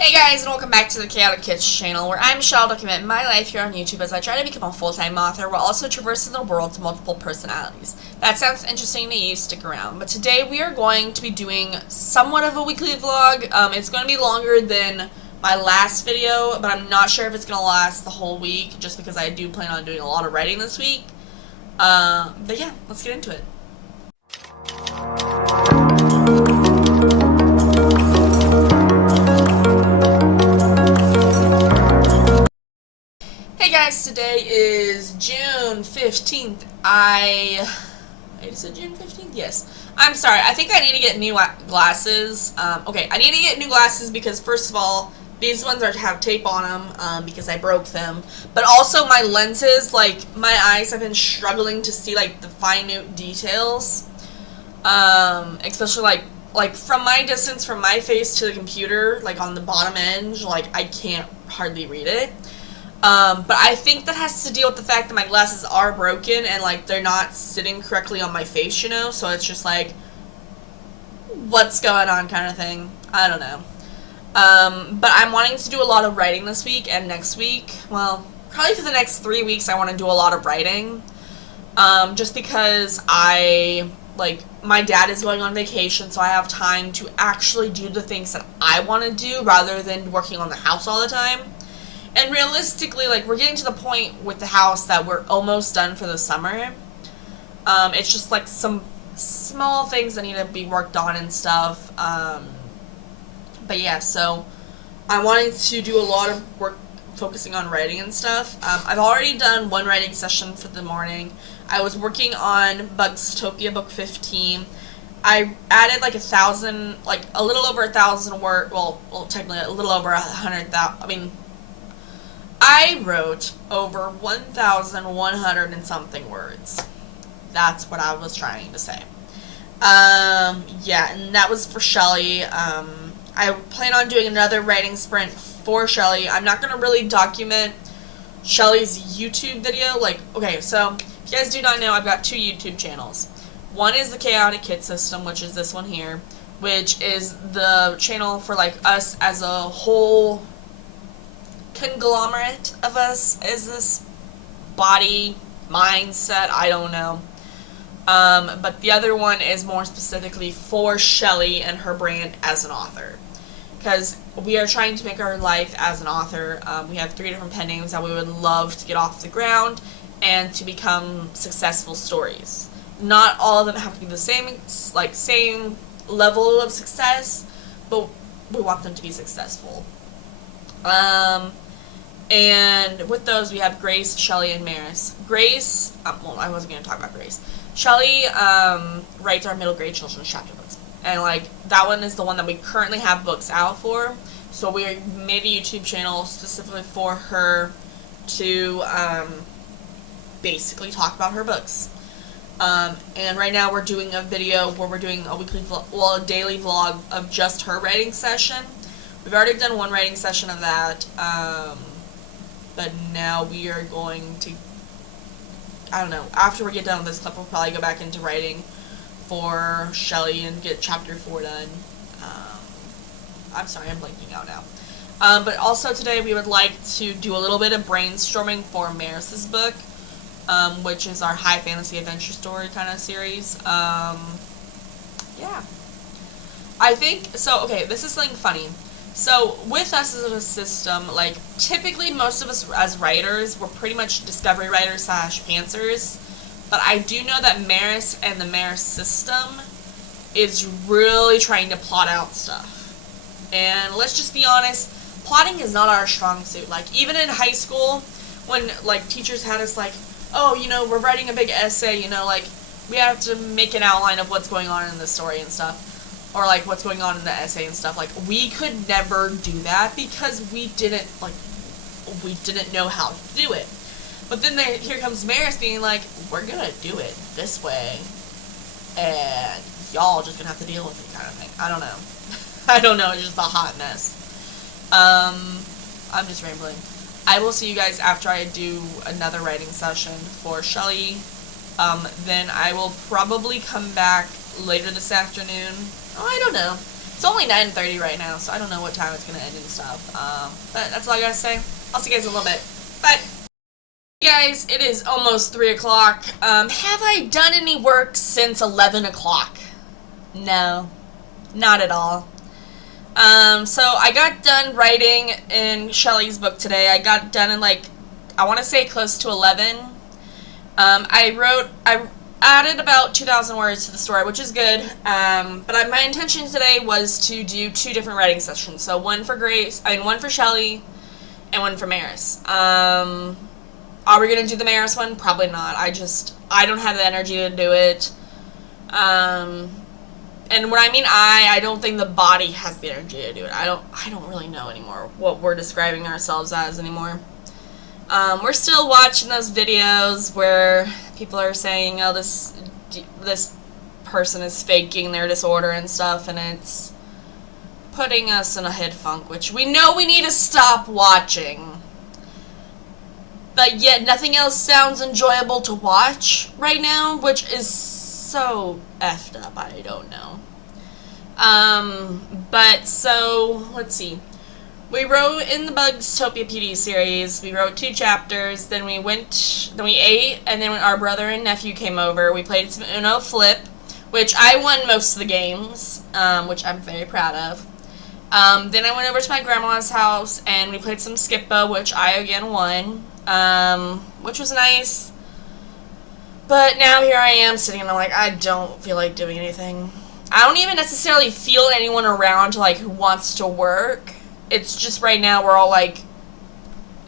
Hey guys, and welcome back to the Chaotic Kitz channel, where I'm Shell document my life here on YouTube as I try to become a full-time author while also traversing the world to multiple personalities. That sounds interesting to you, stick around. But today we are going to be doing somewhat of a weekly vlog. It's going to be longer than my last video, but I'm not sure if it's going to last the whole week, just because I do plan on doing a lot of writing this week. But yeah, let's get into it. Hey guys, today is June 15th. Is it June 15th? Yes. I'm sorry, I think I need to get new glasses. Okay, I need to get new glasses because, first of all, these ones have tape on them because I broke them. But also my lenses, like, my eyes have been struggling to see, like, the minute details. Especially, like from my distance from my face to the computer, like, on the bottom edge, like, I can't hardly read it. But I think that has to deal with the fact that my glasses are broken and, like, they're not sitting correctly on my face, you know? So it's just like, what's going on kind of thing. I don't know. But I'm wanting to do a lot of writing this week and next week. Well, probably for the next 3 weeks I want to do a lot of writing. Just because my dad is going on vacation, so I have time to actually do the things that I want to do rather than working on the house all the time. And realistically, like, we're getting to the point with the house that we're almost done for the summer. It's just, like, some small things that need to be worked on and stuff. But yeah, so I wanted to do a lot of work focusing on writing and stuff. I've already done one writing session for the morning. I was working on Bugztopia book 15. I added like 1,000, like a little over 1,000 words, well, technically a little over 100,000, I wrote over 1,100 and something words. That's what I was trying to say. Yeah, and that was for Shelly. I plan on doing another writing sprint for Shelly. I'm not going to really document Shelly's YouTube video. Like, okay, so if you guys do not know, I've got two YouTube channels. One is the Chaotic Kitz system, which is this one here, which is the channel for, like, us as a whole conglomerate of us as this body mindset, I don't know. But the other one is more specifically for Shelly and her brand as an author, because we are trying to make our life as an author. We have 3 different pen names that we would love to get off the ground and to become successful stories. Not all of them have to be the same level of success, but we want them to be successful. And with those, we have Grace, Shelly, and Maris. Grace, well, I wasn't going to talk about Grace. Shelly writes our middle grade children's chapter books. And, like, that one is the one that we currently have books out for. So we made a YouTube channel specifically for her to basically talk about her books. And right now we're doing a video where we're doing a a daily vlog of just her writing session. We've already done one writing session of that. But now we are going to, I don't know, after we get done with this clip, we'll probably go back into writing for Shelly and get chapter 4 done. I'm sorry, I'm blanking out now. But also today we would like to do a little bit of brainstorming for Maris's book, which is our high fantasy adventure story kind of series. Yeah. I think, so, okay, this is something funny. So, with us as a system, like, typically most of us as writers, we're pretty much discovery writers / pantsers, but I do know that Maris and the Maris system is really trying to plot out stuff. And let's just be honest, plotting is not our strong suit. Like, even in high school, when, like, teachers had us, like, oh, you know, we're writing a big essay, you know, like, we have to make an outline of what's going on in the story and stuff. Or, like, what's going on in the essay and stuff. Like, we could never do that because we didn't know how to do it. But then here comes Maris being like, we're gonna do it this way, and y'all just gonna have to deal with it kind of thing. I don't know. I don't know, it's just a hot mess. I'm just rambling. I will see you guys after I do another writing session for Shelly. Then I will probably come back later this afternoon. Oh, I don't know. It's only 9:30 right now, so I don't know what time it's gonna end and stuff. But that's all I gotta say. I'll see you guys in a little bit. Bye. Hey guys, it is almost 3 o'clock. Have I done any work since 11 o'clock? No, not at all. So I got done writing in Shelly's book today. I got done in like, I want to say close to 11. I added about 2,000 words to the story, which is good. But my intention today was to do 2 different writing sessions. So one for one for Shelly, and one for Maris. Are we gonna do the Maris one? Probably not. I don't have the energy to do it. And when I mean I don't think the body has the energy to do it. I don't really know anymore what we're describing ourselves as anymore. We're still watching those videos where people are saying, oh, this person is faking their disorder and stuff, and it's putting us in a head funk, which we know we need to stop watching. But yet nothing else sounds enjoyable to watch right now, which is so effed up, I don't know. But so, let's see. We wrote in the Bugztopia PD series, we wrote 2 chapters, then we ate, and then when our brother and nephew came over, we played some Uno Flip, which I won most of the games, which I'm very proud of. Then I went over to my grandma's house, and we played some Skippo, which I again won, which was nice. But now here I am sitting and I'm like, I don't feel like doing anything. I don't even necessarily feel anyone around like who wants to work. It's just right now we're all like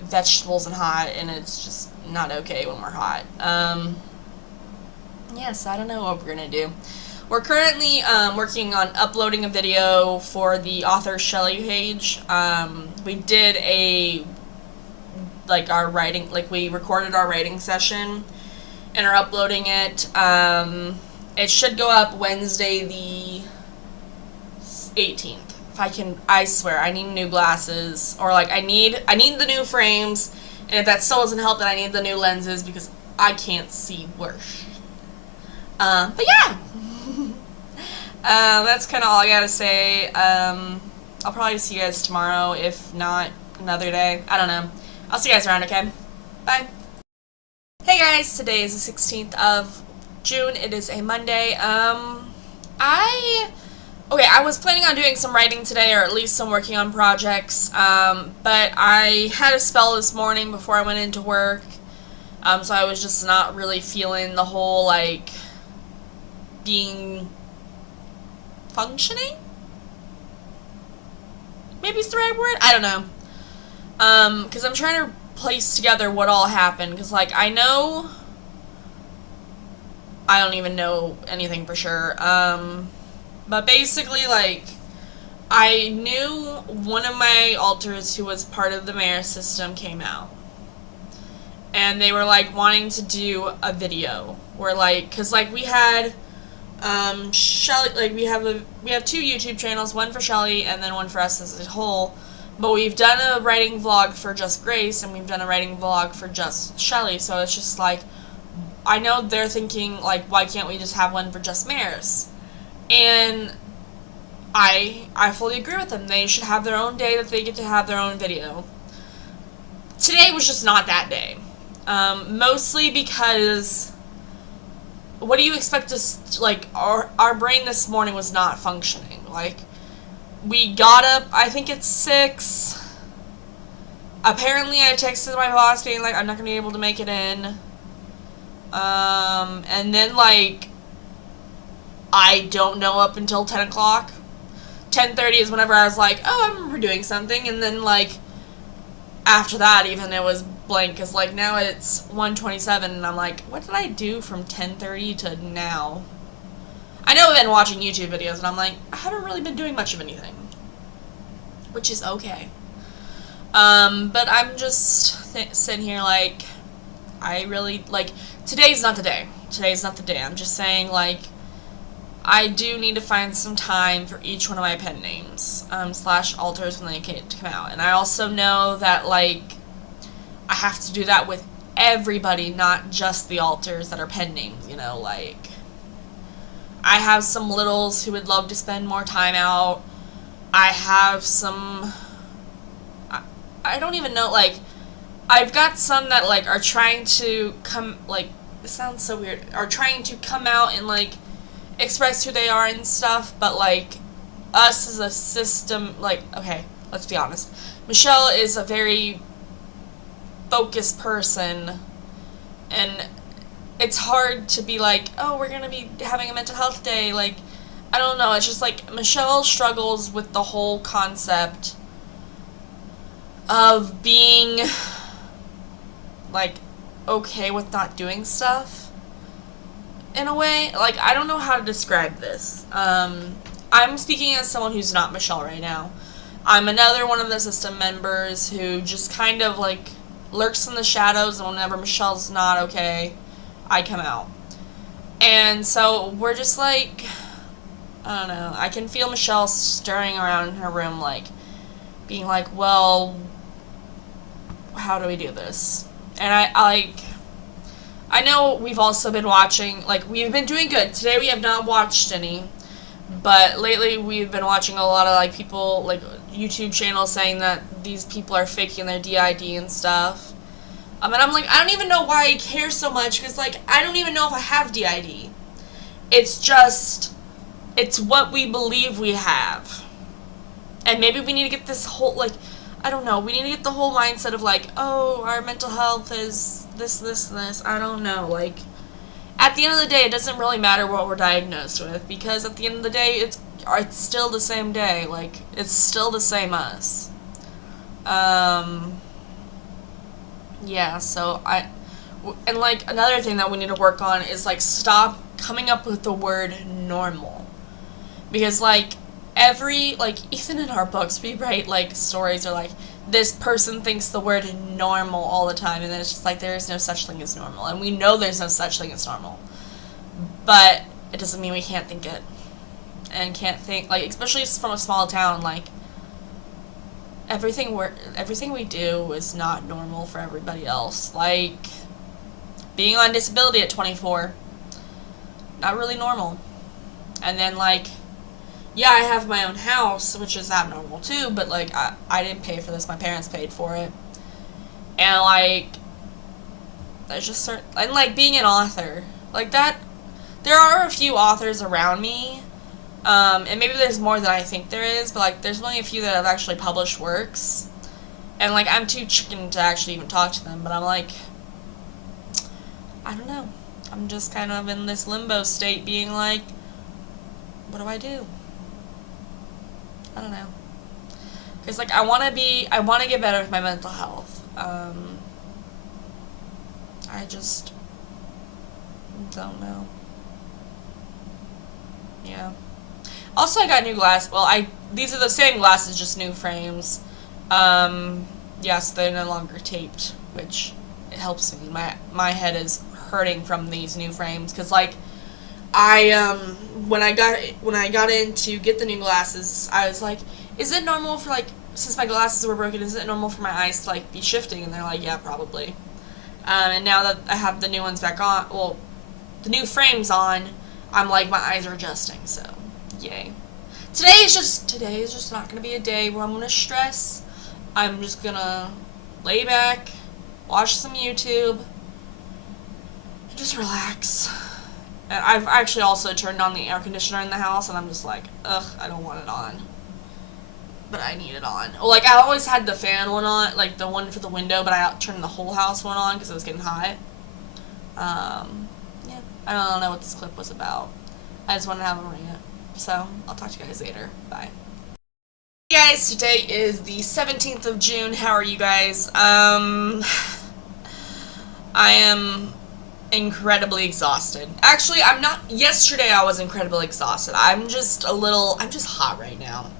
vegetables and hot, and it's just not okay when we're hot. Yes, I don't know what we're gonna do. We're currently working on uploading a video for the author Shelly page. We did we recorded our writing session and are uploading it. It should go up Wednesday the 18th. I swear, I need new glasses, or like I need the new frames, and if that still doesn't help, then I need the new lenses because I can't see worse. But yeah, that's kind of all I gotta say. I'll probably see you guys tomorrow, if not another day. I don't know. I'll see you guys around, okay? Bye. Hey guys, today is the 16th of June. It is a Monday. I was planning on doing some writing today, or at least some working on projects, but I had a spell this morning before I went into work, so I was just not really feeling the whole, like, being functioning? Maybe it's the right word? I don't know. Because I'm trying to place together what all happened, because, like, I don't even know anything for sure, but basically, like, I knew one of my alters who was part of the mayor system came out, and they were, like, wanting to do a video, where, like, because, like, we had, Shelly, like, we have 2 YouTube channels, one for Shelly, and then one for us as a whole, but we've done a writing vlog for just Grace, and we've done a writing vlog for just Shelly, so it's just, like, I know they're thinking, like, why can't we just have one for just Maris? And I fully agree with them. They should have their own day that they get to have their own video. Today was just not that day. Mostly because, what do you expect us, like, our brain this morning was not functioning. Like, we got up, I think it's 6. Apparently I texted my boss being like, I'm not going to be able to make it in. And then, like, I don't know up until 10 o'clock. 10:30 is whenever I was like, oh, I remember doing something, and then, like, after that, even, it was blank, because, like, now it's 1:27, and I'm like, what did I do from 10:30 to now? I know I've been watching YouTube videos, and I'm like, I haven't really been doing much of anything. Which is okay. But I'm just sitting here, like, I really, like, today's not the day. Today's not the day. I'm just saying, like, I do need to find some time for each one of my pen names, / alters when they come out. And I also know that, like, I have to do that with everybody, not just the alters that are pen names, you know, like, I have some littles who would love to spend more time out. I have some, I don't even know, like, I've got some that, like, are trying to come, like, it sounds so weird, are trying to come out and, like, express who they are and stuff, but, like, us as a system, like, okay, let's be honest. Michelle is a very focused person, and it's hard to be like, oh, we're gonna be having a mental health day, like, I don't know, it's just like, Michelle struggles with the whole concept of being, like, okay with not doing stuff, in a way. Like, I don't know how to describe this. I'm speaking as someone who's not Michelle right now. I'm another one of the system members who just kind of, like, lurks in the shadows, and whenever Michelle's not okay, I come out. And so we're just like, I don't know, I can feel Michelle stirring around in her room, like, being like, well, how do we do this? And I know we've also been watching, like, we've been doing good. Today we have not watched any, but lately we've been watching a lot of, like, people, like, YouTube channels saying that these people are faking their DID and stuff. And I'm like, I don't even know why I care so much, because, like, I don't even know if I have DID. It's just, it's what we believe we have. And maybe we need to get this whole, like, I don't know, we need to get the whole mindset of, like, oh, our mental health is this. I don't know, like, at the end of the day, it doesn't really matter what we're diagnosed with, because at the end of the day, it's still the same day, like, it's still the same us. Yeah, so and, like, another thing that we need to work on is, like, stop coming up with the word normal. Because, like, even in our books, we write, like, stories or, like, this person thinks the word normal all the time, and then it's just like, there is no such thing as normal. And we know there's no such thing as normal. But it doesn't mean we can't think it. And can't think, like, especially from a small town, like, everything we do is not normal for everybody else. Like, being on disability at 24, not really normal. And then, like, yeah, I have my own house, which is abnormal too, but, like, I didn't pay for this, my parents paid for it. And, like, there's just certain, and, like, being an author, like, that, there are a few authors around me, and maybe there's more than I think there is, but, like, there's only a few that have actually published works, and, like, I'm too chicken to actually even talk to them, but I'm like, I don't know, I'm just kind of in this limbo state, being like, what do I do? I don't know, because, like, I want to get better with my mental health, I just don't know. Yeah. Also, I got new glasses. Well, these are the same glasses, just new frames. Yes, they're no longer taped, which it helps me. My head is hurting from these new frames, because, like, when I got in to get the new glasses, I was like, is it normal for, like, since my glasses were broken, is it normal for my eyes to, like, be shifting? And they're like, yeah, probably. And now that I have the new ones back on, well, the new frames on, I'm like, my eyes are adjusting, so, yay. Today is just not gonna be a day where I'm gonna stress. I'm just gonna lay back, watch some YouTube, and just relax. And I've actually also turned on the air conditioner in the house, and I'm just like, ugh, I don't want it on. But I need it on. Well, like, I always had the fan one on, like, the one for the window, but I turned the whole house one on because it was getting hot. Yeah, I don't know what this clip was about. I just wanted to have a rant. So, I'll talk to you guys later. Bye. Hey guys, today is the 17th of June. How are you guys? I am incredibly exhausted. Actually, I'm not. Yesterday I was incredibly exhausted. I'm just hot right now.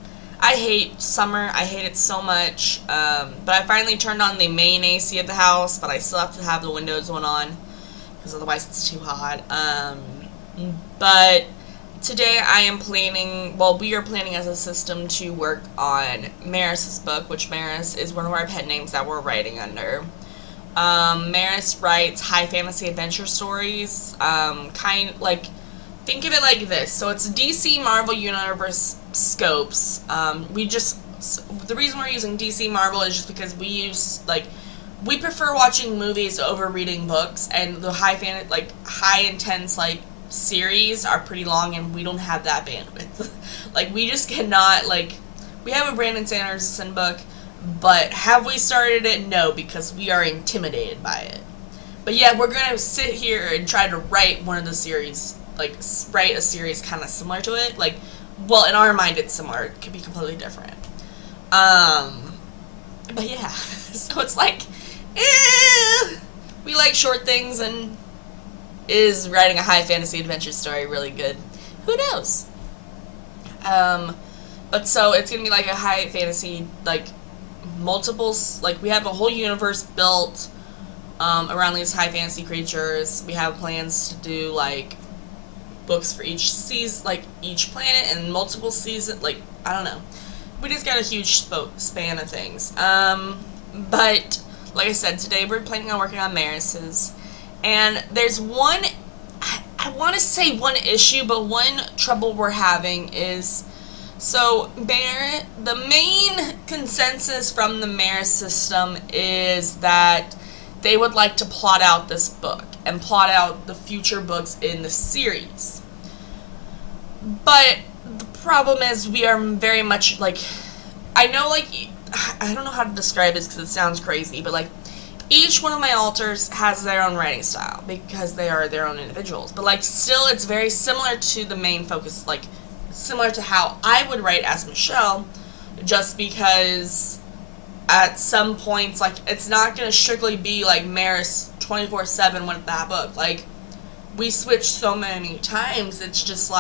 I hate summer. I hate it so much. But I finally turned on the main AC at the house, but I still have to have the windows one on, because otherwise it's too hot. But today I am planning, well, we are planning as a system to work on Maris's book, which Maris is one of our pet names that we're writing under. Maris writes high fantasy adventure stories, think of it like this. So it's DC Marvel Universe scopes. The reason we're using DC Marvel is just because we prefer watching movies over reading books, and the high intense series are pretty long, and we don't have that bandwidth. We just cannot, we have a Brandon Sanderson book, but have we started it? No, because we are intimidated by it. But yeah, we're gonna sit here and try to write one of the series, write a series kind of similar to it. Well, in our mind it's similar, it could be completely different. But yeah, so it's we like short things, and is writing a high fantasy adventure story really good? Who knows? But so it's gonna be a high fantasy, multiples, we have a whole universe built around these high fantasy creatures. We have plans to do books for each season, each planet, and multiple seasons. I don't know. We just got a huge span of things. But like I said, today we're planning on working on Maris's, and there's one, I want to say one issue, but one trouble we're having is, so the main consensus from the Maris system is that they would like to plot out this book and plot out the future books in the series. But the problem is we are very much I know I don't know how to describe this because it sounds crazy, but each one of my alters has their own writing style because they are their own individuals. But still it's very similar to the main focus, similar to how I would write as Michelle, just because at some points, it's not going to strictly be Maris 24/7 with that book. We switch so many times, it's just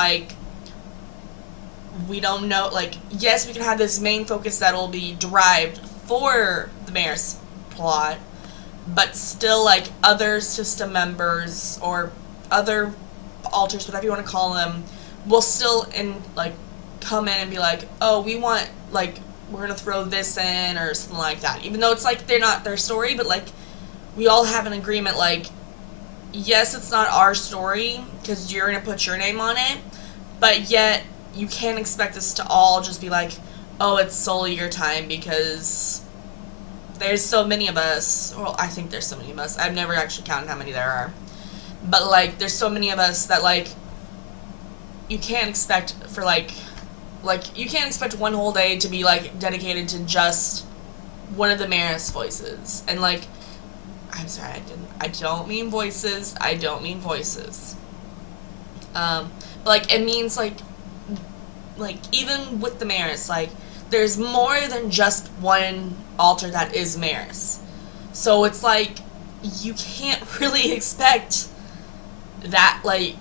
we don't know, yes, we can have this main focus that will be derived for the Maris plot, but still, other system members or other alters, whatever you want to call them, will still come in and be oh, we want, we're going to throw this in or something like that. Even though it's they're not their story, but we all have an agreement, yes, it's not our story because you're going to put your name on it, but yet you can't expect us to all just be oh, it's solely your time because there's so many of us. Well, I think there's so many of us. I've never actually counted how many there are. But, there's so many of us that, you can't expect for, you can't expect one whole day to be, dedicated to just one of the Maris voices. And, I'm sorry, I don't mean voices. I don't mean voices. But, it means, even with the Maris, there's more than just one alter that is Maris. So it's you can't really expect that, I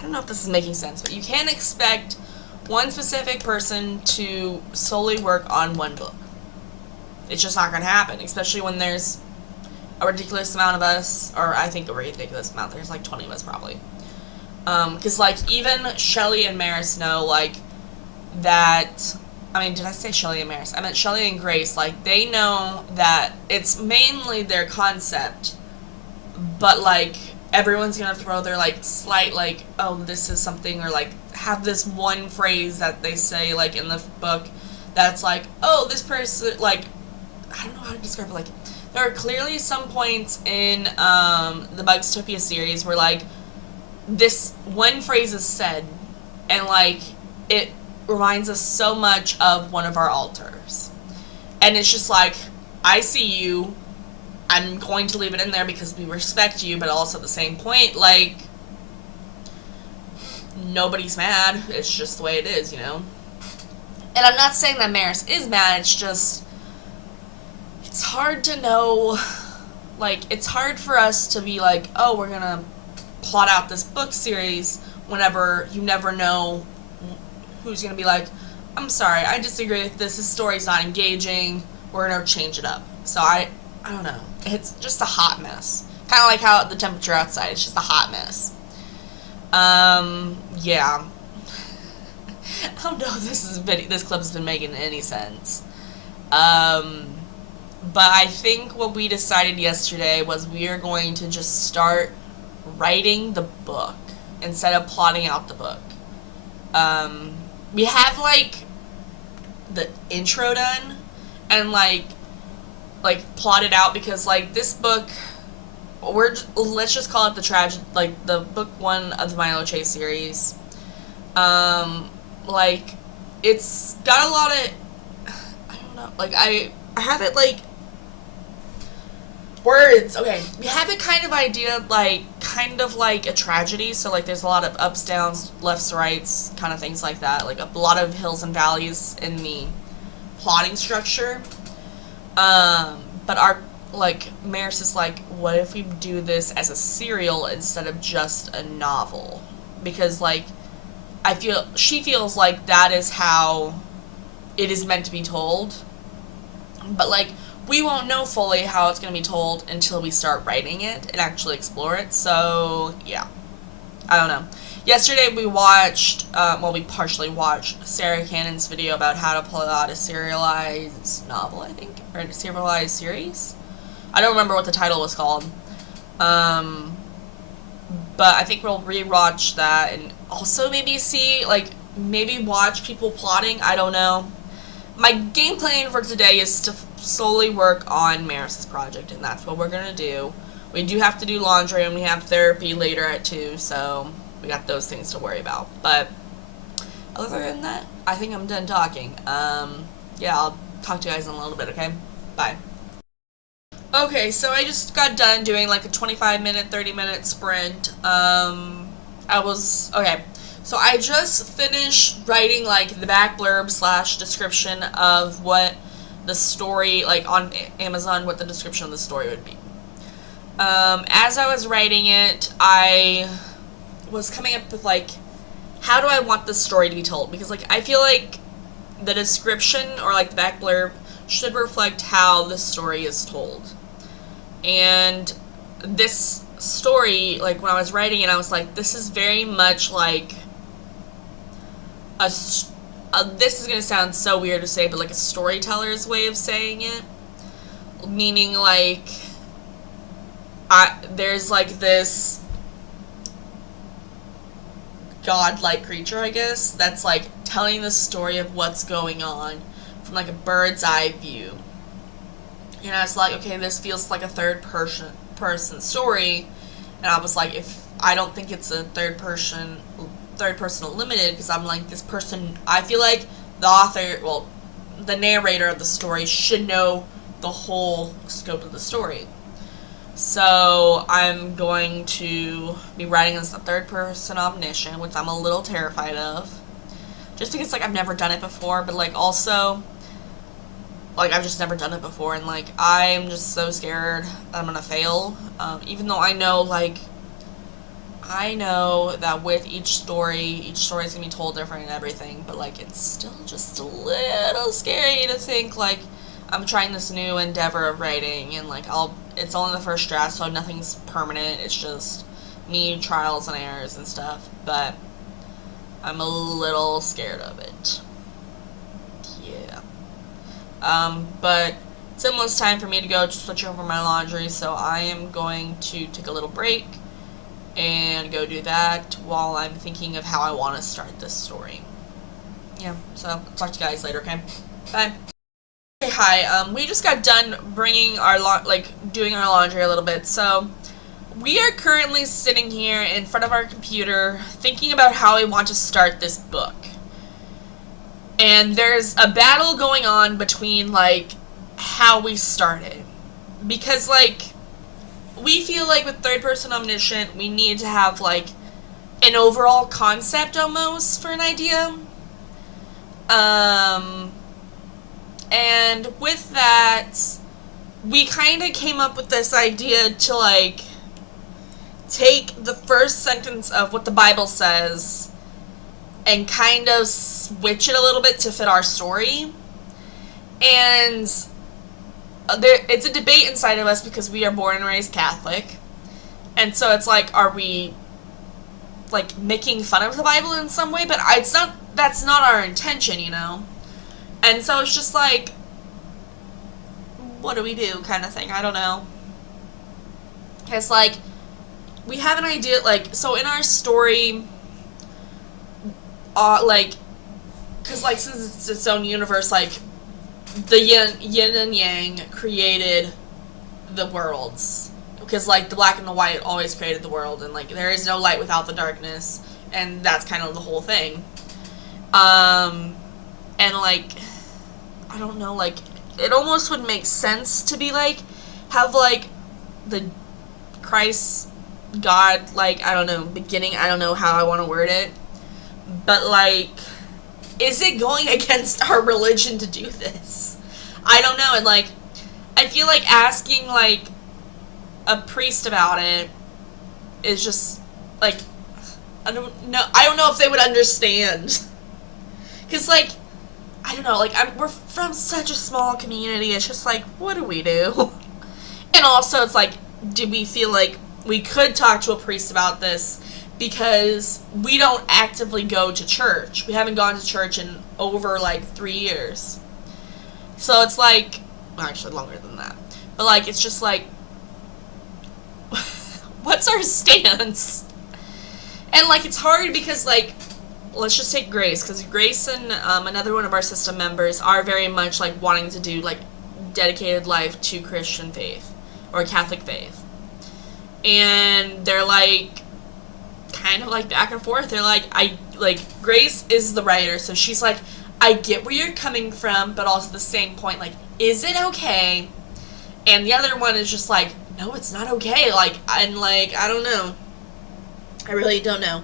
don't know if this is making sense, but you can't expect one specific person to solely work on one book. It's just not going to happen, especially when there's a ridiculous amount of us, or I think a ridiculous amount, there's 20 of us probably. Because, even Shelly and Maris know, that, did I say Shelly and Maris? I meant Shelly and Grace, they know that it's mainly their concept, but, everyone's gonna throw their, slight, oh, this is something, or, have this one phrase that they say, in the book that's, oh, this person, I don't know how to describe it, there are clearly some points in, the Bugztopia series where, this one phrase is said, and, it reminds us so much of one of our alters. And it's just I see you, I'm going to leave it in there because we respect you, but also at the same point, nobody's mad. It's just the way it is, And I'm not saying that Maris is mad, it's just, it's hard to know, it's hard for us to be oh, we're gonna plot out this book series whenever you never know who's gonna be I'm sorry, I disagree with this story's not engaging, we're gonna change it up. So I don't know, it's just a hot mess. Kind of like how the temperature outside, it's just a hot mess. Yeah. I don't know if this clip has been making any sense. But I think what we decided yesterday was we are going to just start writing the book instead of plotting out the book. we have like the intro done and like plotted out, because like this book, let's just call it the book 1 of the Miloche series. Like it's got a lot of, I don't know, like I have it like words. Okay, we have it kind of like a tragedy. So like there's a lot of ups, downs, lefts, rights, kind of things like that. Like a lot of hills and valleys in the plotting structure. But our Maris is like, what if we do this as a serial instead of just a novel? Because like she feels like that is how it is meant to be told. But like we won't know fully how it's going to be told until we start writing it and actually explore it. So yeah, I don't know. Yesterday we watched, we partially watched Sarah Cannon's video about how to plot a serialized novel, I think, or a serialized series. I don't remember what the title was called. But I think we'll rewatch that and also maybe watch people plotting. I don't know. My game plan for today is to solely work on Maris's project, and that's what we're gonna do. We do have to do laundry, and we have therapy later at 2, so we got those things to worry about. But other than that, I think I'm done talking. Yeah, I'll talk to you guys in a little bit, okay? Bye. Okay, so I just got done doing like a 25-minute, 30-minute sprint. So I just finished writing like the back blurb / description of what the story, like on Amazon, what the description of the story would be. As I was writing it, I was coming up with like, how do I want this story to be told? Because like I feel like the description or like the back blurb should reflect how the story is told. And this story, like when I was writing it, I was like, this is very much like this is gonna sound so weird to say, but like a storyteller's way of saying it. Meaning like there's like this godlike creature, I guess, that's like telling the story of what's going on from like a bird's eye view. And I was like, okay, this feels like a third person story. And I was like, if I don't think it's a third person limited, because I'm like, this person, I feel like the narrator of the story should know the whole scope of the story. So I'm going to be writing as a third person omniscient, which I'm a little terrified of, just because like I've never done it before, but like also like I've just never done it before, and like I'm just so scared that I'm gonna fail, even though I know that with each story is gonna be told different and everything, but like it's still just a little scary to think like I'm trying this new endeavor of writing, and like it's only the first draft, so nothing's permanent, it's just me, trials and errors and stuff, but I'm a little scared of it. Yeah. But it's almost time for me to go to switch over my laundry, so I am going to take a little break and go do that while I'm thinking of how I want to start this story. Yeah, so I'll talk to you guys later, okay? Bye. Hey, hi, we just got done bringing our doing our laundry a little bit, so we are currently sitting here in front of our computer thinking about how we want to start this book. And there's a battle going on between like how we started, because like we feel like with third person omniscient we need to have like an overall concept almost for an idea, and with that we kind of came up with this idea to like take the first sentence of what the Bible says and kind of switch it a little bit to fit our story. And it's a debate inside of us because we are born and raised Catholic. And so it's like, are we like making fun of the Bible in some way? But that's not our intention, you know? And so it's just like, what do we do kind of thing? I don't know. It's like, we have an idea, like, so in our story, like, because, like, since it's its own universe, like, the yin and yang created the worlds. Because, like, the black and the white always created the world, and, like, there is no light without the darkness, and that's kind of the whole thing. And, like, I don't know, like, it almost would make sense to be, like, have, like, the Christ, God, like, I don't know, beginning, I don't know how I want to word it, but, like, is it going against our religion to do this? I don't know, and, like, I feel like asking, like, a priest about it is just, like, I don't know if they would understand. Because, like, I don't know, like, we're from such a small community, it's just like, what do we do? And also, it's like, do we feel like we could talk to a priest about this? Because we don't actively go to church. We haven't gone to church in over, like, 3 years. So it's like, well, actually longer than that. But, like, it's just like, what's our stance? And, like, it's hard because, like, let's just take Grace, because Grace and another one of our system members are very much, like, wanting to do, like, dedicated life to Christian faith, or Catholic faith. And they're, like, kind of, like, back and forth. They're, like, Grace is the writer, so she's, like, I get where you're coming from, but also at the same point, like, is it okay? And the other one is just, like, no, it's not okay, like, and, like, I don't know. I really don't know.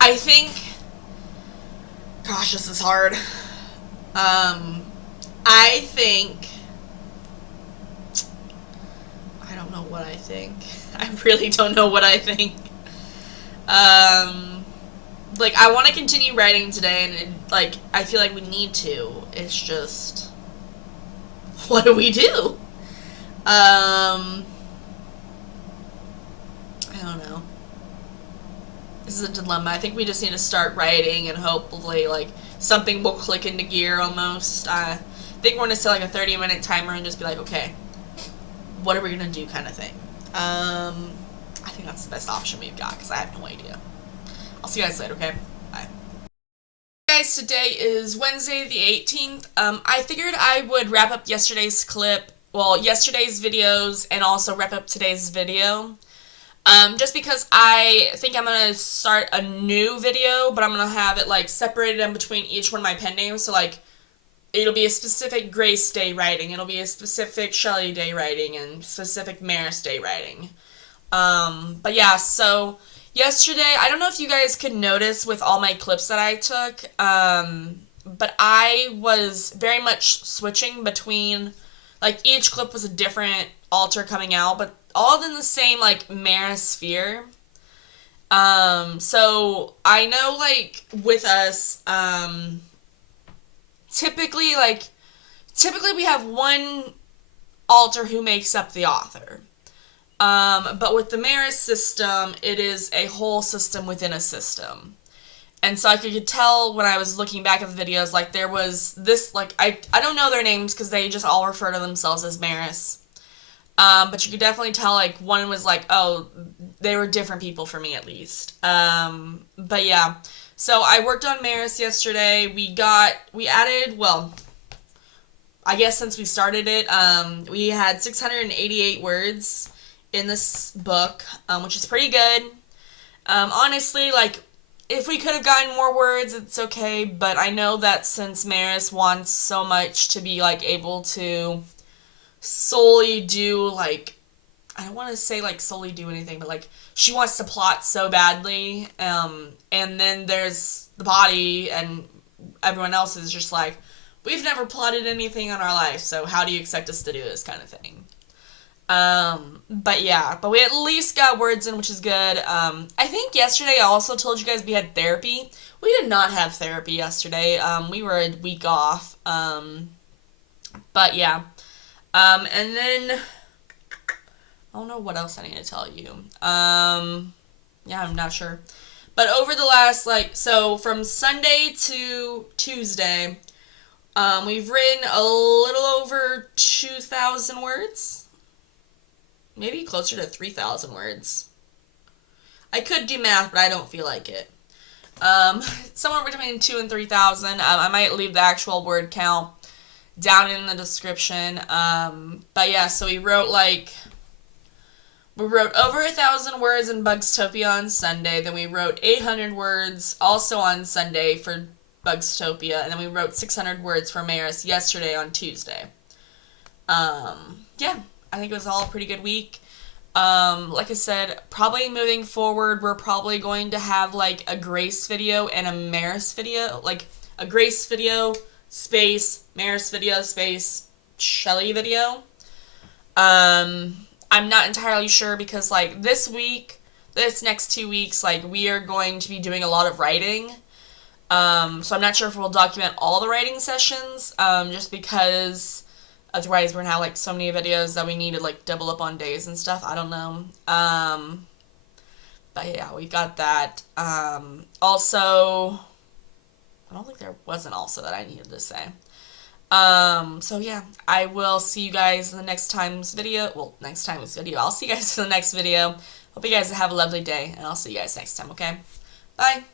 I think, gosh, this is hard. I think, I don't know what I think. I really don't know what I think. Like, I want to continue writing today, and, like, I feel like we need to. It's just, what do we do? I don't know. This is a dilemma. I think we just need to start writing, and hopefully, like, something will click into gear almost. I think we're going to set, like, a 30-minute timer and just be like, okay, what are we going to do kind of thing. I think that's the best option we've got, because I have no idea. I'll see you guys later, okay? Bye. Hey guys, today is Wednesday the 18th. I figured I would wrap up yesterday's yesterday's videos, and also wrap up today's video. Just because I think I'm going to start a new video, but I'm going to have it, like, separated in between each one of my pen names. So, like, it'll be a specific Grace Day writing, it'll be a specific Shelly Day writing, and specific Maris Day writing. But yeah, so yesterday, I don't know if you guys could notice with all my clips that I took, but I was very much switching between, like, each clip was a different altar coming out, but all in the same, like, Maris sphere. So I know, like, with us, typically we have one altar who makes up the author. But with the Maris system, it is a whole system within a system. And so I could tell when I was looking back at the videos, like, there was this, like, I don't know their names because they just all refer to themselves as Maris. But you could definitely tell, like, one was like, oh, they were different people for me, at least. But yeah, so I worked on Maris yesterday. We added, well, I guess since we started it, we had 688 words in this book, which is pretty good. Honestly, like, if we could have gotten more words, it's okay, but I know that since Maris wants so much to be, like, able to solely do, like, I don't want to say, like, solely do anything, but, like, she wants to plot so badly, and then there's the body, and everyone else is just like, we've never plotted anything in our life, so how do you expect us to do this kind of thing? But yeah, but we at least got words in, which is good. I think yesterday I also told you guys we had therapy. We did not have therapy yesterday. We were a week off. But yeah. And then, I don't know what else I need to tell you. Yeah, I'm not sure. But over the last, like, so from Sunday to Tuesday, we've written a little over 2,000 words. Maybe closer to 3,000 words. I could do math, but I don't feel like it. Somewhere between 2 and 3,000. I might leave the actual word count down in the description. But yeah, so we wrote over 1,000 words in Bugztopia on Sunday. Then we wrote 800 words also on Sunday for Bugztopia. And then we wrote 600 words for Maris yesterday on Tuesday. Yeah, I think it was all a pretty good week. Like I said, probably moving forward, we're probably going to have like a Grace video and a Maris video. Like a Grace video, space, Maris video, space, Shelly video. I'm not entirely sure because like this next 2 weeks, like we are going to be doing a lot of writing. So I'm not sure if we'll document all the writing sessions, just because otherwise we're gonna have like so many videos that we need to like double up on days and stuff. I don't know. But yeah, we got that. Also, I don't think there was an also that I needed to say. So yeah, I will see you guys in the next time's video. Well, next time's video. I'll see you guys in the next video. Hope you guys have a lovely day, and I'll see you guys next time, okay? Bye!